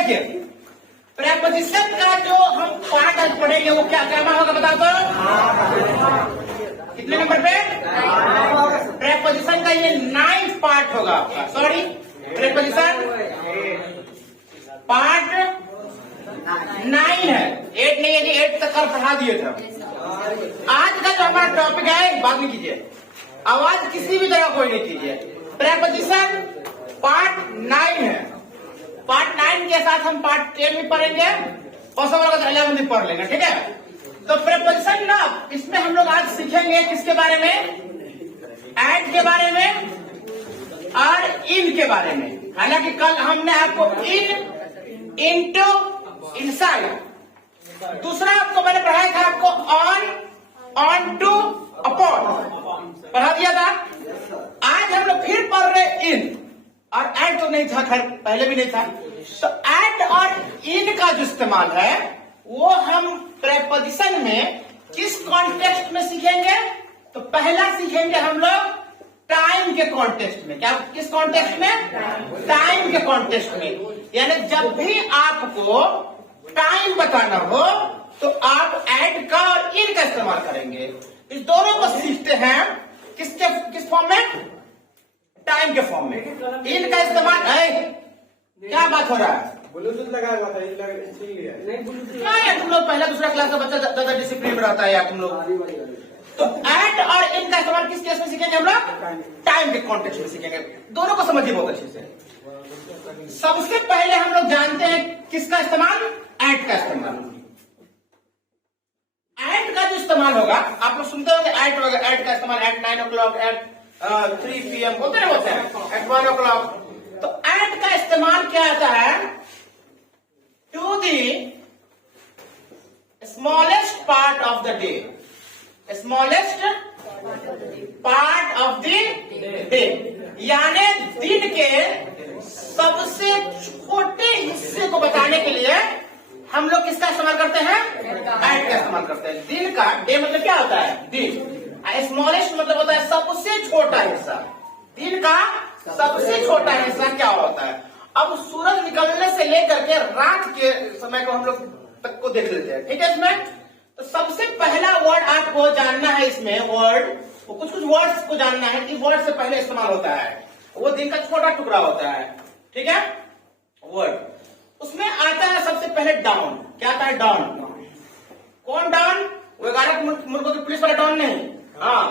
देखिए प्रेपोजिशन का जो हम पार्ट आज पढ़ेंगे वो क्या क्या होगा बताओ तो। कितने नंबर पे? प्रेपोजिशन का ये 9th पार्ट होगा आपका। सॉरी, प्रेपोजिशन पार्ट 9 है, 8 नहीं है जी, 8 तक कल पढ़ा दिए थे। आज का जो हमारा टॉपिक है बाद में कीजिए, आवाज किसी भी तरह कोई नहीं कीजिए। प्रेपोजिशन पार्ट 9 है। पार्ट 9 के साथ हम पार्ट 10 भी पढ़ेंगे, पॉसिबल होगा तो 11 भी पढ़ लेंगे, ठीक है। तो प्रेपोजिशन ना, इसमें हम लोग आज सीखेंगे किसके बारे में? एंड के बारे में और इन के बारे में। हालांकि कल हमने आपको इन, इनटू, इनसाइड, दूसरा आपको मैंने पढ़ाया था आपको ऑन, ऑन टू, अपॉन पढ़ा दिया था। आज हम लोग फिर पढ़ रहे इन, और एंड तो नहीं था, खैर पहले भी नहीं था। तो एंड और इन का जो इस्तेमाल है वो हम प्रेपोजिशन में किस कॉन्टेक्स्ट में सीखेंगे? तो पहला सीखेंगे हम लोग टाइम के कॉन्टेक्स्ट में। क्या, किस कॉन्टेक्स्ट में? टाइम के कॉन्टेक्स्ट में। यानी जब भी आपको टाइम बताना हो तो आप एंड का और इन का इस्तेमाल करेंगे। इस दोनों को सीखते हैं किस फॉर्म में? टाइम के फॉर्म में। इन का इस्तेमाल है, क्या बात हो रहा है? ब्लूटूथ लगा हुआ था, क्या है तुम लोग पहला दूसरा क्लास का बच्चा ज्यादा डिसिप्लिन में रहता है यार तुम लोग। तो एंड और इन का इस्तेमाल किस केस में सीखेंगे हम लोग? टाइम के कॉन्टेक्स्ट में सीखेंगे। दोनों को समझिए बहुत अच्छे से। सबसे पहले हम लोग जानते हैं किसका इस्तेमाल? एंड का इस्तेमाल। एंड का जो इस्तेमाल होगा, आप लोग सुनते होंगे एंड का इस्तेमाल एट 9 o'clock, एट 3 PM होते हैं, एट 1 o'clock। तो एंड का इस्तेमाल क्या आता है? To the smallest part of the day, smallest part of the day, यानी दिन के सबसे छोटे हिस्से को बताने के लिए हम लोग किसका इस्तेमाल करते हैं? एंड का इस्तेमाल करते हैं। दिन का, डे मतलब क्या होता है? दिन। स्मॉलेस्ट मतलब होता है सबसे छोटा हिस्सा। दिन का सबसे छोटा हिस्सा क्या होता है? अब सूरज निकलने से लेकर के रात के समय को हम लोग तक को देख लेते हैं, ठीक है। इसमें तो सबसे पहला वर्ड आपको जानना है, इसमें वर्ड कुछ वर्ड्स को जानना है कि वर्ड से पहले इस्तेमाल होता है, वो दिन का छोटा टुकड़ा होता है, ठीक है। वर्ड उसमें आता है सबसे पहले डाउन। क्या आता है? डाउन। कौन डाउन? वो 11 मुल्कों की पुलिस वाला डाउन नहीं, हाँ,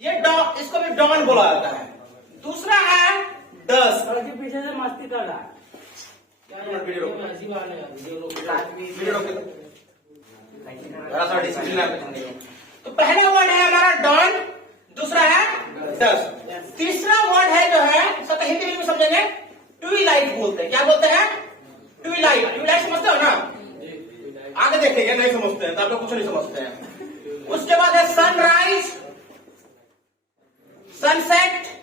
ये डाउन, इसको भी डाउन बोला जाता है। दूसरा है डस्ट। पीछे से मस्ती कर रहा है। तो पहला वर्ड है हमारा डॉन, दूसरा है डस्ट, तीसरा वर्ड है जो है सब हिंदी में समझेंगे, ट्विलाइट बोलते हैं। क्या बोलते हैं? ट्विलाइट। ट्विलाइट समझते हो ना? आगे देखेंगे, नहीं समझते हैं तो आप लोग कुछ नहीं समझते हैं। उसके बाद है सनराइज, सनसेट,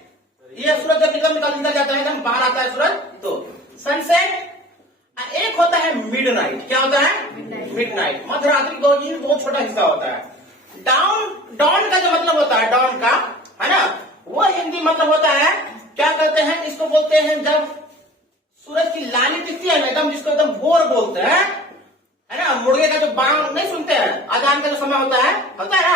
ये सूरज जब निकल जाता है, एकदम बाहर आता है सूरज, तो सनसेट। एक होता है मिडनाइट। क्या होता है? मिडनाइट, मध्यरात्रि को, ये बहुत छोटा हिस्सा होता है। डाउन, डाउन का जो मतलब होता है, डाउन का है ना, वो हिंदी मतलब होता है, क्या कहते हैं इसको? बोलते हैं जब सूरज की लाली दिखती है ना, एकदम, जिसको एकदम भोर बोलते हैं, है ना। मुर्गे का जो बांग नहीं सुनते हैं, अजान का जो समय होता है ना,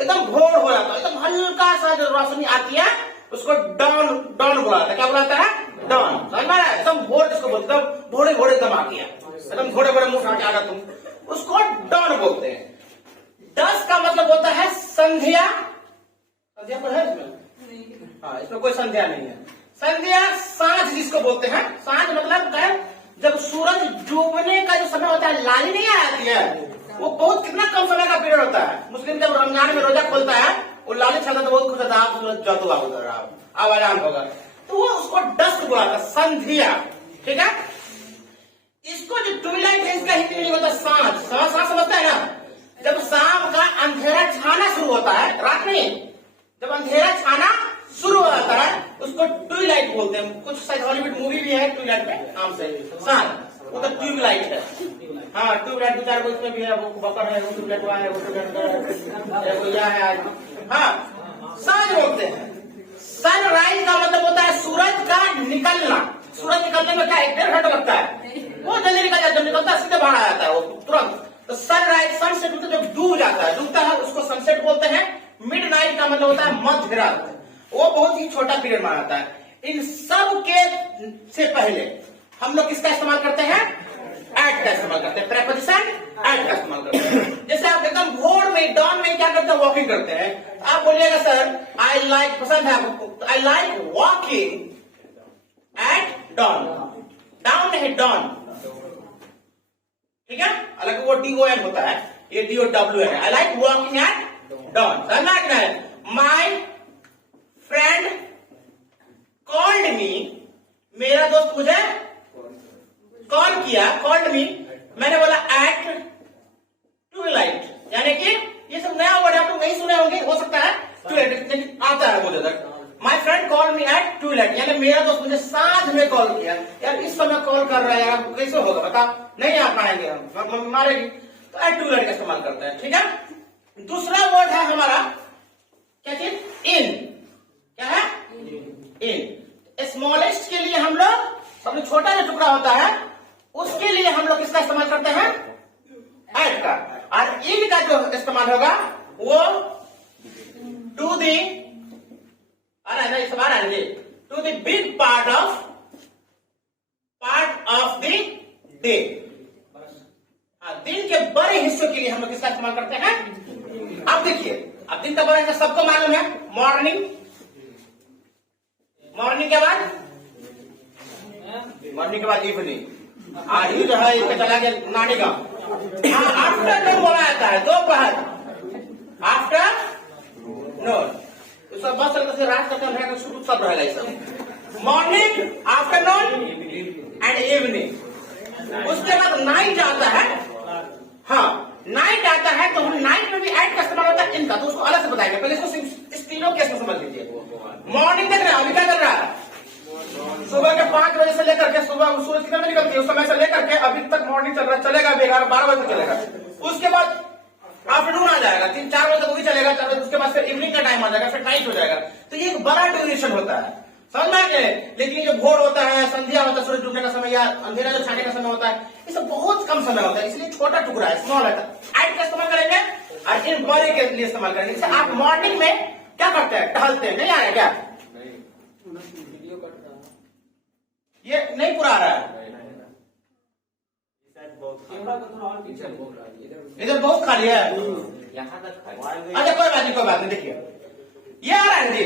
एकदम भोर हो जाता है, एकदम हल्का सा जो रोशनी आती है उसको डॉन, डॉन बुलाता है। क्या बुलाता है? डॉन। समझ में आ रहा है? एकदम भोर जिसको बोलते हैं, घोड़े घोड़े एकदम आ गया, एकदम घोड़े घोड़े मुंह उठा के आ गया तुम, उसको डॉन बोलते हैं। डस्ट का मतलब होता है संध्या। संध्या पर है इसमें? हाँ, इसमें कोई संध्या नहीं है। संध्या सांझ जिसको बोलते हैं। सांझ मतलब क्या है? जब सूरज डूबने का जो समय होता है, लाली नहीं आती है, वो बहुत कितना कम समय का पीरियड होता है। मुस्लिम जब रमजान में रोजा खोलता है, वो लाली छाता तो बहुत खुश होता है, सूरज जादू आवाजान होगा, तो वो उसको डस्ट बुलाता है, संध्या, ठीक है। इसको जो ट्विलाइट है, इसका हिंदी में होता है सांझ। सांझ समझता है ना? जब शाम का अंधेरा छाना शुरू होता है, रात में जब अंधेरा छाना शुरू हो जाता है, उसको ट्विलाइट बोलते हैं। कुछ शायद हॉलीवुड मूवी भी है ट्विलाइट में नाम से, सांझ, वो तो ट्यूबलाइट है। हाँ, ट्यूबलाइट दो चार को इसमें भी है, वो बकर है, वो ट्यूबलाइट हुआ है, वो ट्यूबलाइट है। हाँ, सांझ बोलते हैं। सनराइज का मतलब होता है सूरज का निकलना। सूरज निकलने में क्या 1-1.5 घंटा लगता है, वो जल्दी निकलता है सीधे बाहर आ जाता है वो तुरंत। तो सनराइज, सनसेट मतलब जब डूब जाता है, डूबता है, उसको सनसेट बोलते हैं। मिडनाइट का मतलब होता है मध्य रात, वो बहुत ही छोटा पीरियड माना जाता है। इन सब के से पहले हम लोग किसका इस्तेमाल करते हैं? एट का इस्तेमाल करते हैं, प्रेपोजिशन एट का इस्तेमाल करते हैं। जैसे आप एकदम भोर में, डॉन में क्या करते हैं? वॉकिंग करते हैं। आप बोलिएगा सर आई लाइक, पसंद है आपको, I like walking at dawn, down नहीं डॉन, ठीक है? अलग वो DON होता है, ये DOWN है। I like walking at dawn, समझ में है? माई फ्रेंड कॉल्ड मी, मेरा दोस्त मुझे कॉल किया, कॉल्ड मी, मैंने बोला एट ट्विलाइट, यानी कि ये सब नया वर्ड आप लोग नहीं सुने होंगे, हो सकता है ट्विलाइट आता है मुझे तक। My friend call me at Twilight, यानी मेरा दोस्त मुझे साँझ में कॉल किया। यार इस समय कॉल कर रहा है यार, कैसे होगा बता, नहीं आ पाएंगे हम, मम्मी मारेगी। तो एट ट्विलाइट का इस्तेमाल करते हैं, ठीक है? दूसरा वर्ड है हमारा क्या चीज? इन, क्या है? इन। स्मॉलेस्ट के लिए हम लोग, सबसे छोटा जो टुकड़ा होता है उसके लिए हम लोग किसका इस्तेमाल करते हैं? एट का। और इन का जो इस्तेमाल होगा वो to the, to the big part of the day, दिन के बड़े हिस्सों के लिए हम लोग किसका इस्तेमाल करते हैं? अब देखिए, अब दिन का बड़ा हिस्सा सबको मालूम है, मॉर्निंग, मॉर्निंग के बाद, मॉर्निंग के बाद इवनिंग, ये जो है इसमें चला गया नानी का। आफ्टरनून बोला जाता है, दोपहर, आफ्टरनून, सब बस से रात तक रहेगा, शुरू सब रहेगा सब। Morning, afternoon and evening. उसके बाद नाइट आता है, हाँ नाइट आता है, तो हम नाइट में भी एट का इस्तेमाल होता है इनका, तो उसको अलग से बताएंगे। पहले इसको इस तीनों केस में समझ लीजिए। मॉर्निंग देख रहे हैं, अभी क्या कर रहा है? सुबह के 5 बजे से लेकर के, सुबह सूरज कितने बजे निकलती है उस समय से लेकर के अभी तक मॉर्निंग चल रहा है, चलेगा 11-12 बजे तक चलेगा। उसके बाद आफ्टरनून आ जाएगा, 3-4 बजे तक भी चलेगा, उसके बाद फिर इवनिंग का टाइम आ जाएगा, फिर नाइट हो जाएगा। तो ये एक बड़ा ड्यूरेशन होता है, समझ में आ गए? लेकिन जो भोर होता है, संध्या होता है, सूरज डूबने का समय या अंधेरा जो छाने का समय होता है, ये सब बहुत कम समय होता है, इसलिए छोटा टुकड़ा है, स्मॉल है। एट का इस्तेमाल करेंगे और इन बड़े के लिए इस्तेमाल करेंगे। जैसे आप मॉर्निंग में क्या करते हैं? टहलते हैं, नहीं आ रहा है क्या? ये नहीं पूरा आ रहा है, इधर बहुत खाली है, अच्छा कोई बात नहीं, कोई बात नहीं। देखिए ये आ रहा है जी,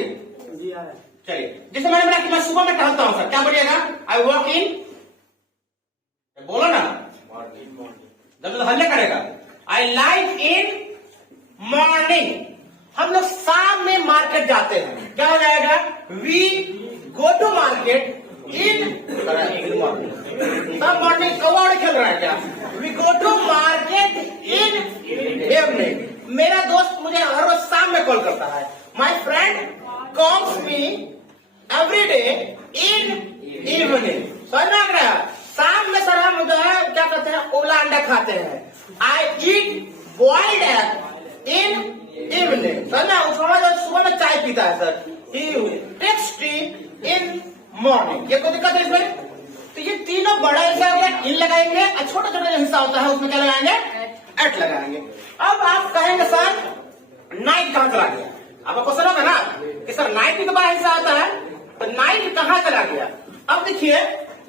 चलिए। जैसे मैंने बोला कि मैं सुबह में टहलता हूं सर, क्या बोलिएगा? आई वॉक इन, बोलो ना, जब तो हल्ले करेगा। आई लाइक इन मॉर्निंग, हम लोग शाम में मार्केट जाते हैं, क्या हो जाएगा? We go to market in morning. सब मॉर्निंग कौवा खेल रहा है क्या? We go to market in evening. मेरा दोस्त मुझे हर रोज शाम में कॉल करता है। My friend calls me every day in evening. समझ में आ गया? शाम में सर हम जो है क्या करते हैं? ओला अंडा खाते हैं। I eat boiled egg in evening. समझ में? सुबह में चाय पीता है sir. He takes tea in morning. ये कोई दिक्कत है इसमें? तो ये तीनों बड़ा हिस्सा हो गया, इन लगाएंगे, और छोटा छोटा जो हिस्सा होता है उसमें क्या लगाएंगे? एट लगाएंगे। अब आप कहेंगे सर नाइट कहां चला गया? आपका क्वेश्चन होगा ना कि सर नाइट भी तो बड़ा हिस्सा आता है, तो नाइट कहां चला गया? अब देखिए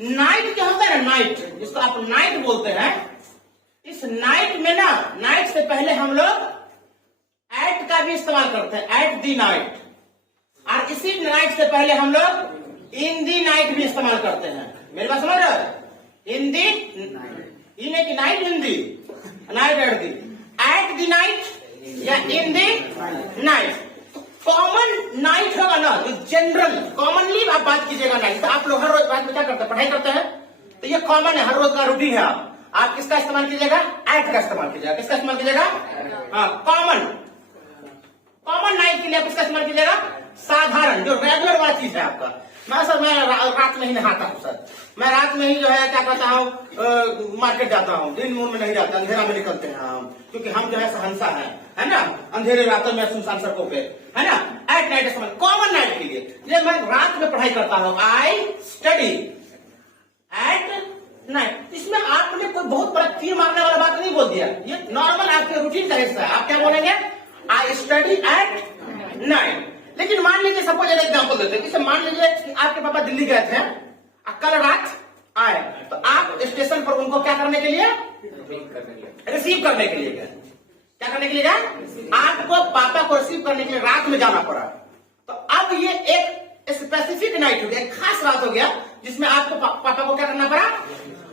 नाइट क्या होता है ना, नाइट जिसको आप नाइट बोलते हैं, इस नाइट में ना, नाइट से पहले हम लोग एट का भी इस्तेमाल करते हैं, एट दी नाइट। और इसी नाइट से पहले हम लोग इन दी नाइट भी इस्तेमाल करते हैं। मेरी बात समझ रहे हो? इन दी, इन एक night, in the night, at the night या इन दी नाइट। कॉमन नाइट होगा ना, जो जनरल कॉमनली आप बात कीजिएगा नाइट, तो आप लोग हर रोज बात में क्या करते हैं? पढ़ाई करते हैं, तो ये कॉमन है, हर रोज का रूटीन है। आप किसका इस्तेमाल कीजिएगा? एट का इस्तेमाल कीजिएगा। किसका इस्तेमाल कीजिएगा? हाँ, कॉमन नाइट के लिए आप किसका इस्तेमाल कीजिएगा? साधारण, जो रेगुलर वाला चीज है आपका। मैं रात में ही नहाता हूँ सर, मैं रात में ही जो है क्या करता हूँ, मार्केट जाता हूँ, दिन में नहीं जाता, अंधेरा में निकलते हैं हम, क्योंकि हम जो है सहंसा है ना, अंधेरे रातों में सुनसान सड़कों पे, है ना। एट नाइट इस्तेमाल, कॉमन नाइट के लिए। जब मैं रात में पढ़ाई करता हूँ, आई स्टडी एट नाइट। इसमें आपने कोई बहुत तीर मारने वाला बात नहीं बोल दिया, ये नॉर्मल आपके रूटीन का हिस्सा है। आप क्या बोलेंगे, आई स्टडी एट नाइट। लेकिन मान लीजिए, सपोज एग्जाम्पल देते हैं, जैसे मान लीजिए कि आपके पापा दिल्ली गए थे और कल रात आए, तो आप स्टेशन पर उनको क्या करने के लिए, रिसीव करने के लिए गए। क्या करने के लिए गए, आपको पापा को रिसीव करने के लिए रात में जाना पड़ा। तो अब ये एक स्पेसिफिक नाइट हो गया, एक खास रात हो गया, जिसमें आपको पापा को क्या करना पड़ा।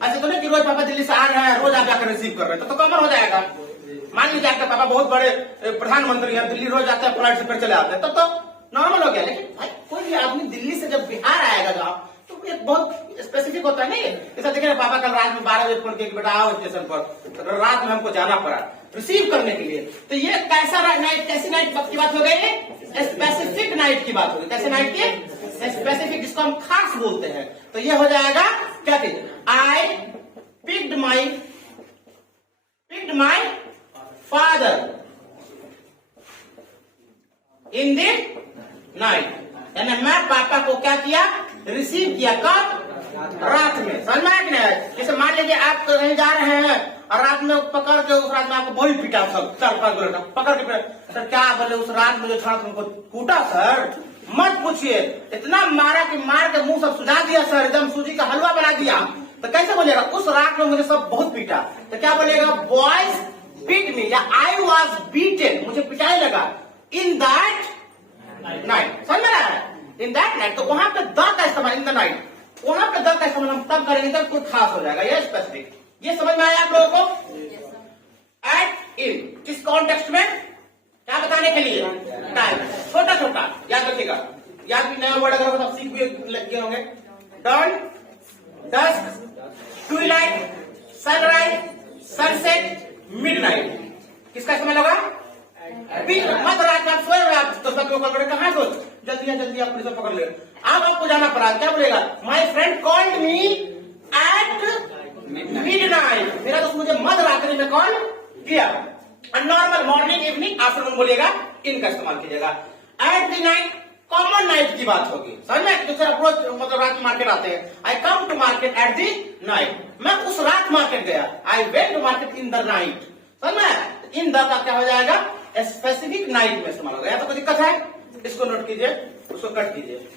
ऐसे तो नहीं कि रोज पापा दिल्ली से आ रहे हैं, रोज आप जाकर रिसीव कर रहे हैं, तो कॉमन हो जाएगा। मान लीजिए आपके पापा बहुत बड़े प्रधानमंत्री हैं, दिल्ली रोज आते हैं, फ्लाइट से फिर चले आते हैं, तो नॉर्मल हो गया। लेकिन भाई कोई भी आदमी दिल्ली से जब बिहार आएगा जब, तो ये बहुत स्पेसिफिक होता है। नहीं, जैसा देखिए पापा कल रात में 12 बजे फोन किया कि बेटा आओ स्टेशन पर, तो रात में हमको जाना पड़ा रिसीव करने के लिए। तो ये कैसा नाइट, कैसी नाइट की बात हो गई, स्पेसिफिक नाइट की बात होगी। कैसे नाइट की, स्पेसिफिक, जिसको हम खास बोलते हैं। तो ये हो जाएगा क्या चीज, I picked my father in the night, यानी मैं पापा को क्या किया, रिसीव किया। कब, रात में। समझ में आया कि नहीं। जैसे मान लीजिए आप कहीं जा रहे हैं और रात में पकड़ के, उस रात में आपको बहुत पीटा, सब 4-5 घंटा पकड़ के, सर क्या बोले, उस रात में जो छात्र तुमको कूटा सर, मत पूछिए, इतना मारा कि मार के मुंह सब सुझा दिया सर, एकदम सूजी का हलवा बना दिया। तो कैसे बोलेगा, उस रात में मुझे सब बहुत पीटा। तो क्या बोलेगा, बॉयज बीट मी, या आई वॉज बीटेन, मुझे पिटाने लगा इन दैट नाइट। समझ में रहा है, इन दैट नाइट। तो वहां पे द का इस्तेमाल, इन द नाइट, वहां पे द का इस्तेमाल हम तब करेंगे जब कुछ खास हो जाएगा। ये स्पेसिफिक, ये समझ में आया आप लोगों को। एट इन किस कॉन्टेक्स्ट में, क्या बताने के लिए, टाइम, छोटा छोटा याद रखिएगा। याद भी नया वर्ड अगर आप सीख गए होंगे, dawn, dusk, twilight, sunrise, sunset, midnight. किसका इस्तेमाल होगा, मध्य रात में आप सोए हुए, आप तो पकड़ कहां सोच, जल्दी आप पुलिस पकड़ ले। अब आपको जाना पड़ा, क्या बोलेगा, my friend called me at midnight, मेरा दोस्त मुझे मध्य रात्रि में कॉल किया। नॉर्मल मॉर्निंग, इवनिंग, आफ्टरनून बोलिएगा, इनका इस्तेमाल कीजिएगा। Eight the night common night की बात होगी। समझ में, तो सर रोज मतलब रात मार्केट आते हैं, I come to market at the night, मैं उस रात मार्केट गया, I went to market in the night. समझ में, इन द का क्या हो जाएगा, स्पेसिफिक नाइट में इस्तेमाल होगा। यहाँ तो कोई दिक्कत है, इसको नोट कीजिए, उसको कट कीजिए।